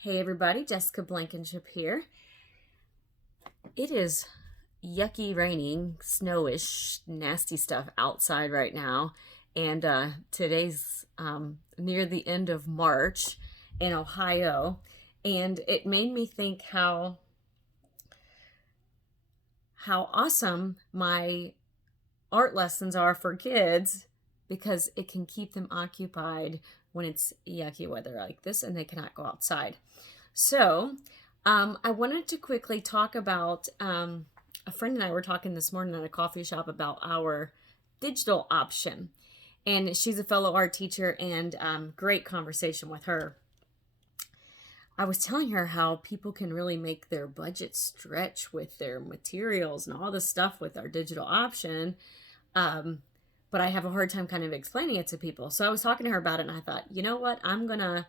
Hey everybody, Jessica Blankenship here. It is yucky, raining, snowish, nasty stuff outside right now. And today's near the end of March in Ohio. And it made me think how awesome my art lessons are for kids because it can keep them occupied when it's yucky weather like this and they cannot go outside. So I wanted to quickly talk about, a friend and I were talking this morning at a coffee shop about our digital option. And she's a fellow art teacher, and great conversation with her. I was telling her how people can really make their budget stretch with their materials and all this stuff with our digital option. But I have a hard time kind of explaining it to people. So I was talking to her about it, and I thought, you know what? I'm going to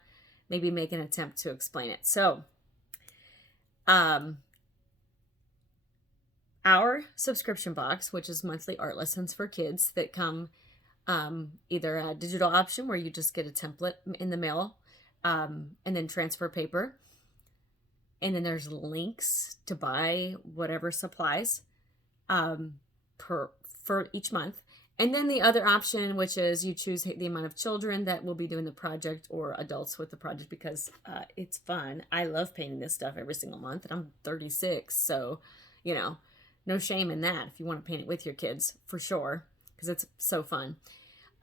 maybe make an attempt to explain it. So our subscription box, which is monthly art lessons for kids that come either a digital option where you just get a template in the mail, and then transfer paper. And then there's links to buy whatever supplies for each month. And then the other option, which is you choose the amount of children that will be doing the project or adults with the project, because it's fun. I love painting this stuff every single month, and I'm 36, so, no shame in that if you want to paint it with your kids, for sure, because it's so fun.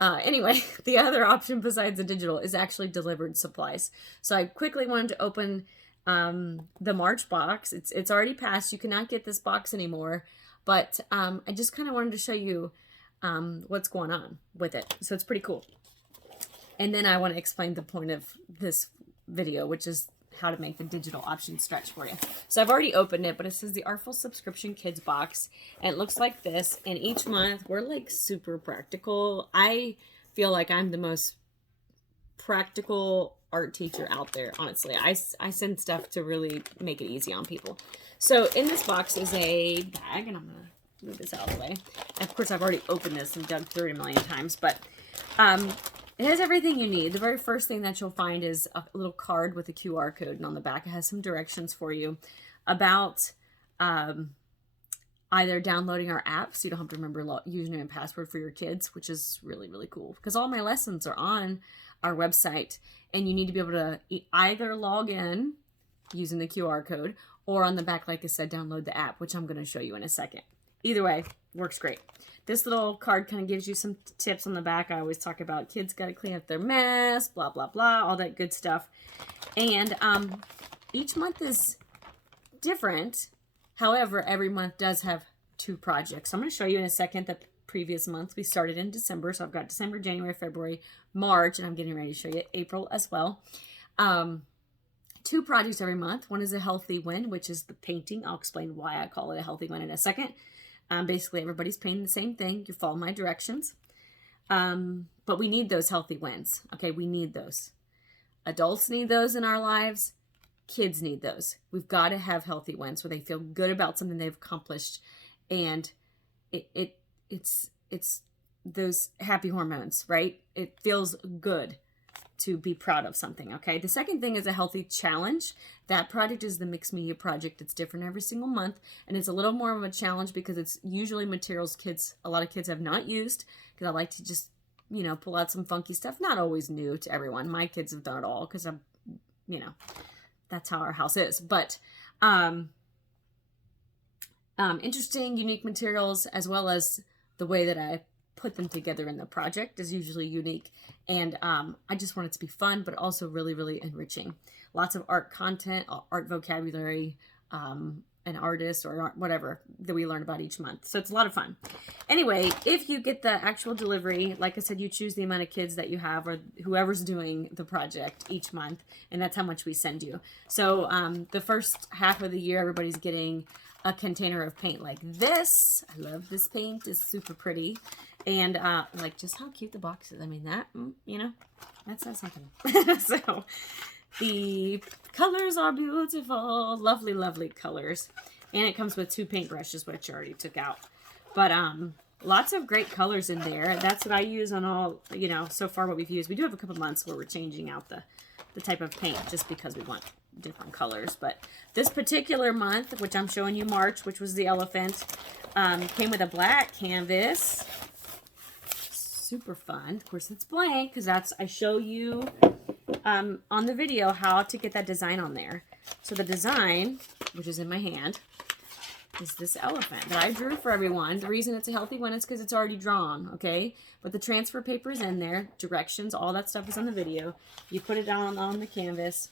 Anyway, the other option besides the digital is actually delivered supplies. So I quickly wanted to open the March box. It's already passed. You cannot get this box anymore, but I just kind of wanted to show you what's going on with it. So it's pretty cool. And then I want to explain the point of this video, which is how to make the digital option stretch for you. So I've already opened it, but it says the Artful Subscription Kids box, and it looks like this. And each month we're like super practical. I feel like I'm the most practical art teacher out there, honestly. I send stuff to really make it easy on people. So in this box is a bag, and I'm gonna move this out of the way. And of course, I've already opened this and dug through it a million times, but it has everything you need. The very first thing that you'll find is a little card with a QR code, and on the back it has some directions for you about either downloading our app so you don't have to remember username and password for your kids, which is really, really cool because all my lessons are on our website, and you need to be able to either log in using the QR code, or on the back, like I said, download the app, which I'm going to show you in a second. Either way, works great. This little card kind of gives you some tips on the back. I always talk about kids got to clean up their mess, blah, blah, blah, all that good stuff. And each month is different. However, every month does have 2 projects. So I'm going to show you in a second the previous month. We started in December. So I've got December, January, February, March, and I'm getting ready to show you April as well. 2 projects every month. One is a healthy win, which is the painting. I'll explain why I call it a healthy win in a second. Basically, everybody's painting the same thing. You follow my directions. But we need those healthy wins. Okay, we need those. Adults need those in our lives. Kids need those. We've got to have healthy wins where they feel good about something they've accomplished. And it's those happy hormones, right? It feels good to be proud of something, okay? The second thing is a healthy challenge. That project is the mixed media project. It's different every single month, and it's a little more of a challenge because it's usually materials a lot of kids have not used, because I like to just, pull out some funky stuff. Not always new to everyone. My kids have done it all because I'm, that's how our house is. But interesting, unique materials, as well as the way that I put them together in the project is usually unique. And I just want it to be fun, but also really, really enriching. Lots of art content, art vocabulary, an artist or art, whatever that we learn about each month. So it's a lot of fun. Anyway, if you get the actual delivery, like I said, you choose the amount of kids that you have or whoever's doing the project each month, and that's how much we send you. So the first half of the year, everybody's getting a container of paint like this. I love this paint. It's super pretty. And like just how cute the box is. I mean, that, that says something. So the colors are beautiful. Lovely, lovely colors. And it comes with 2 paintbrushes, which I already took out. But lots of great colors in there. That's what I use on all, so far what we've used. We do have a couple months where we're changing out the the type of paint just because we want different colors. But this particular month, which I'm showing you March, which was the elephant, came with a black canvas. Super fun. Of course, it's blank because I show you on the video how to get that design on there. So the design, which is in my hand, is this elephant that I drew for everyone. The reason it's a healthy one is because it's already drawn, okay? But the transfer paper is in there, directions, all that stuff is on the video. You put it down on the canvas,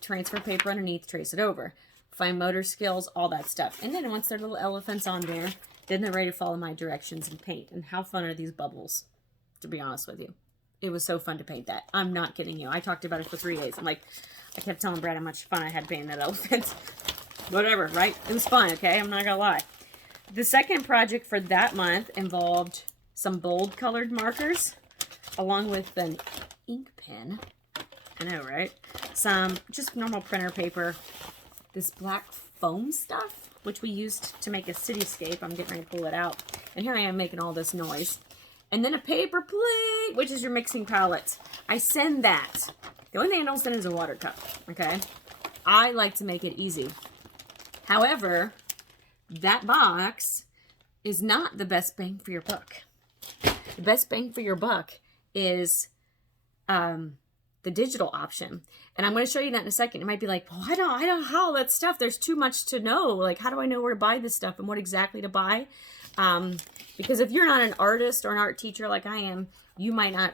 transfer paper underneath, trace it over. Fine motor skills, all that stuff. And then once their little elephant's on there, then they're ready to follow my directions and paint. And how fun are these bubbles, to be honest with you? It was so fun to paint that. I'm not kidding you. I talked about it for 3 days. I kept telling Brad how much fun I had painting that elephant. Whatever, right? It was fun, okay? I'm not gonna lie. The second project for that month involved some bold colored markers, along with an ink pen. I know, right? Some just normal printer paper. This black foam stuff, which we used to make a cityscape. I'm getting ready to pull it out. And here I am making all this noise. And then a paper plate, which is your mixing palette. I send that. The only thing I don't send is a water cup, okay? I like to make it easy. However, that box is not the best bang for your buck. The best bang for your buck is the digital option. And I'm going to show you that in a second. It might be like, well, I don't know how that stuff. There's too much to know. Like, how do I know where to buy this stuff and what exactly to buy? Because if you're not an artist or an art teacher like I am, you might not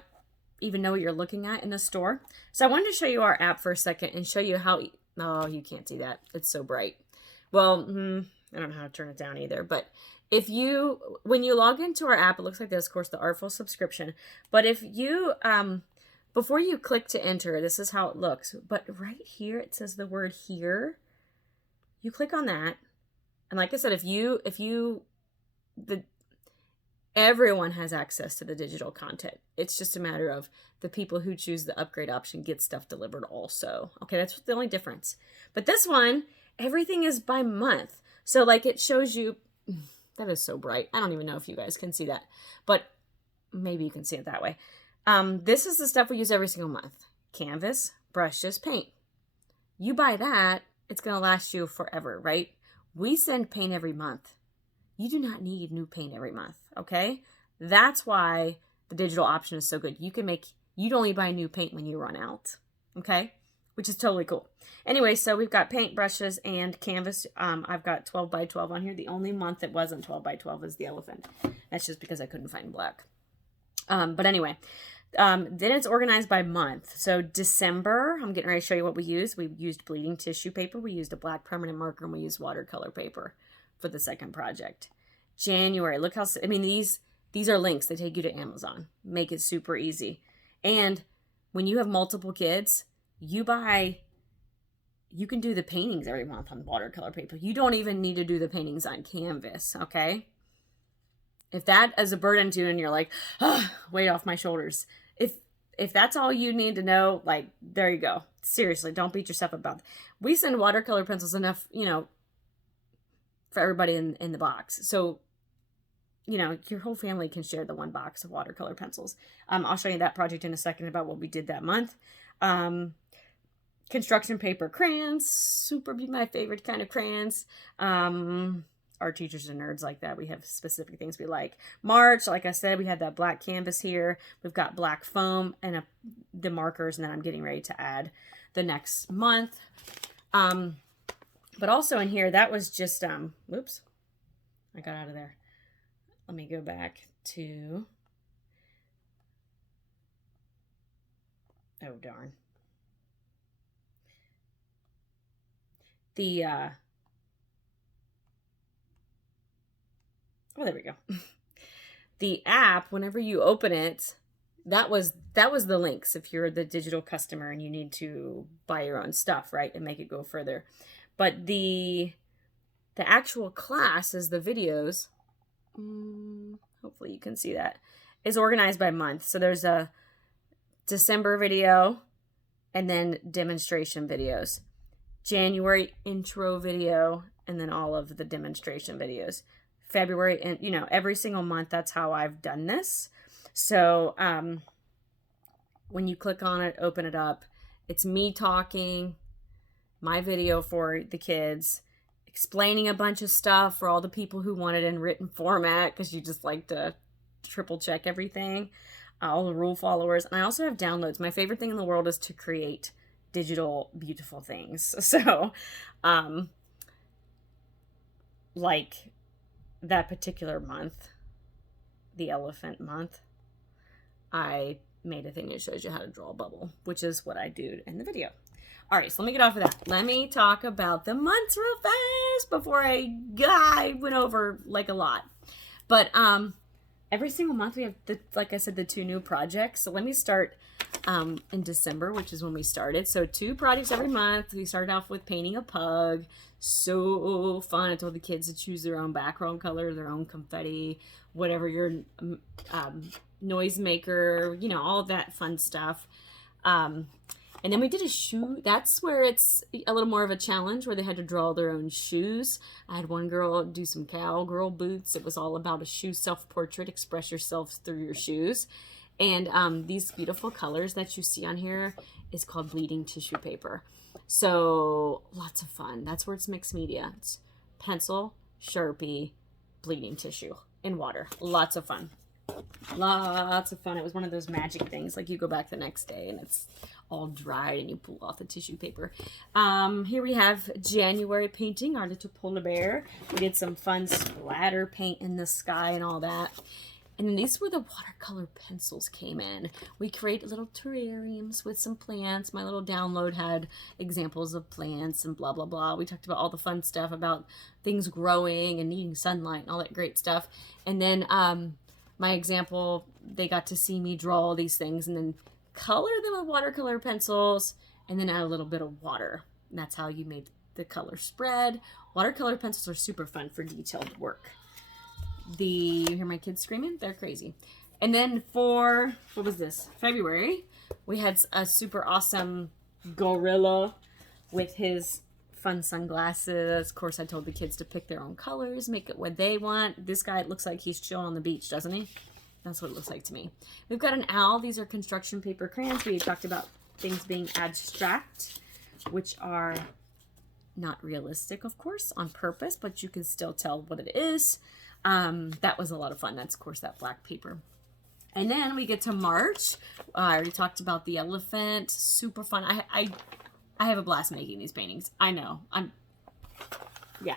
even know what you're looking at in the store. So I wanted to show you our app for a second and show you how, oh, you can't see that. It's so bright. Well, I don't know how to turn it down either, but when you log into our app, it looks like this, of course, the Artful Subscription. But if you, before you click to enter, this is how it looks. But right here, it says the word here. You click on that. And like I said, everyone has access to the digital content. It's just a matter of the people who choose the upgrade option get stuff delivered also. Okay, that's the only difference. But this one, everything is by month. So like it shows you, that is so bright. I don't even know if you guys can see that, but maybe you can see it that way. This is the stuff we use every single month. Canvas, brushes, paint. You buy that, it's going to last you forever, right? We send paint every month. You do not need new paint every month, okay? That's why the digital option is so good. You'd only buy new paint when you run out, okay? Which is totally cool. Anyway, so we've got paint, brushes, and canvas. I've got 12 by 12 on here. The only month that wasn't 12 by 12 is the elephant. That's just because I couldn't find black. But anyway, then it's organized by month. So December, I'm getting ready to show you what we used. We used bleeding tissue paper. We used a black permanent marker, and we used watercolor paper for the second project. January, look how, these are links that take you to Amazon. Make it super easy. And when you have multiple kids, you can do the paintings every month on watercolor paper. You don't even need to do the paintings on canvas, okay? If that is a burden to you and you're like, weight off my shoulders. If that's all you need to know, like, there you go. Seriously, don't beat yourself up about it. We send watercolor pencils enough, for everybody in the box. So, your whole family can share the one box of watercolor pencils. I'll show you that project in a second about what we did that month. Construction paper crayons, super be my favorite kind of crayons. Our teachers are nerds like that. We have specific things we like. March, like I said, we had that black canvas here. We've got black foam and the markers, and then I'm getting ready to add the next month. But also in here, that was just, whoops, I got out of there. Let me go back to, oh darn. Oh, there we go. The app, whenever you open it, that was the links if you're the digital customer and you need to buy your own stuff, right, and make it go further. But the actual class is the videos. Hopefully you can see that. Is organized by month. So there's a December video and then demonstration videos. January intro video and then all of the demonstration videos. February, and every single month, that's how I've done this. So when you click on it, open it up, it's me talking, my video for the kids, explaining a bunch of stuff for all the people who want it in written format, because you just like to triple check everything, all the rule followers. And I also have downloads. My favorite thing in the world is to create digital beautiful things. So like that particular month, the elephant month, I made a thing that shows you how to draw a bubble, which is what I do in the video. All right, so let me get off of that. Let me talk about the months real fast before I went over like a lot. But every single month we have, like I said, the 2 new projects. So let me start in December, which is when we started. So 2 projects every month. We started off with painting a pug. So fun. I told the kids to choose their own background color, their own confetti, whatever your noise maker, you know, all of that fun stuff. And then we did a shoe. That's where it's a little more of a challenge, where they had to draw their own shoes. I had one girl do some cowgirl boots. It was all about a shoe self-portrait, express yourself through your shoes. And these beautiful colors that you see on here is called bleeding tissue paper. So lots of fun. That's where it's mixed media. It's pencil, Sharpie, bleeding tissue, and water. Lots of fun. Lots of fun. It was one of those magic things, like you go back the next day and it's all dried and you pull off the tissue paper. Here we have January painting, our little polar bear. We did some fun splatter paint in the sky and all that. And then these were the watercolor pencils came in. We create little terrariums with some plants. My little download had examples of plants and blah, blah, blah. We talked about all the fun stuff about things growing and needing sunlight and all that great stuff. And then my example, they got to see me draw all these things and then color them with watercolor pencils and then add a little bit of water. And that's how you made the color spread. Watercolor pencils are super fun for detailed work. You hear my kids screaming? They're crazy. And then for, what was this? February, we had a super awesome gorilla with his fun sunglasses. Of course, I told the kids to pick their own colors, make it what they want. This guy looks like he's chilling on the beach, doesn't he? That's what it looks like to me. We've got an owl. These are construction paper crayons. We talked about things being abstract, which are not realistic, of course, on purpose, but you can still tell what it is. That was a lot of fun. That's, of course, that black paper. And then we get to March. I already talked about the elephant. Super fun. I have a blast making these paintings. I know. Yeah,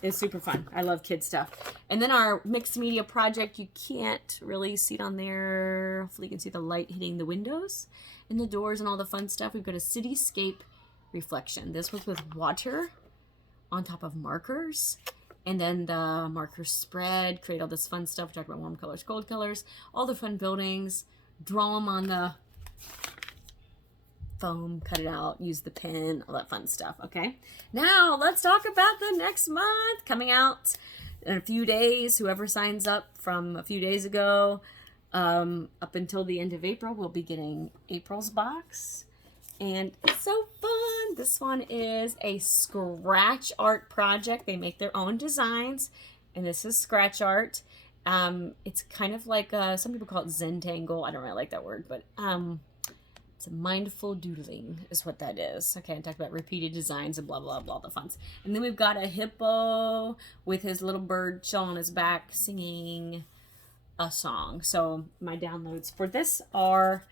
it's super fun. I love kid stuff. And then our mixed media project, you can't really see it on there. Hopefully you can see the light hitting the windows and the doors and all the fun stuff. We've got a cityscape reflection. This was with water on top of markers. And then the markers spread, create all this fun stuff. We talked about warm colors, cold colors, all the fun buildings, draw them on the foam, cut it out, use the pen, all that fun stuff, okay? Now, let's talk about the next month coming out in a few days. Whoever signs up from a few days ago up until the end of April, we'll be getting April's box. And it's so fun. This one is a scratch art project. They make their own designs, and this is scratch art. It's kind of like, some people call it Zentangle. I don't really like that word, but it's a mindful doodling is what that is. Okay, I talked about repeated designs and blah, blah, blah, the funs. And then we've got a hippo with his little bird chilling on his back singing a song. So my downloads for this are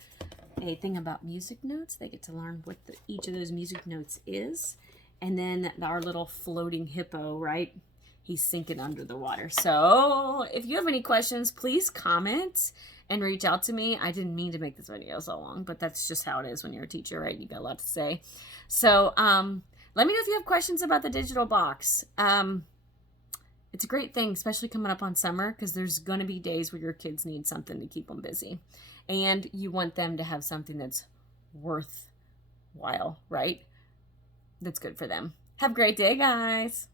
a thing about music notes. They get to learn what each of those music notes is. And then our little floating hippo, right? He's sinking under the water. So if you have any questions, please comment and reach out to me. I didn't mean to make this video so long, but that's just how it is when you're a teacher, right? You got a lot to say. So let me know if you have questions about the digital box. It's a great thing, especially coming up on summer, because there's going to be days where your kids need something to keep them busy. And you want them to have something that's worthwhile, right? That's good for them. Have a great day, guys.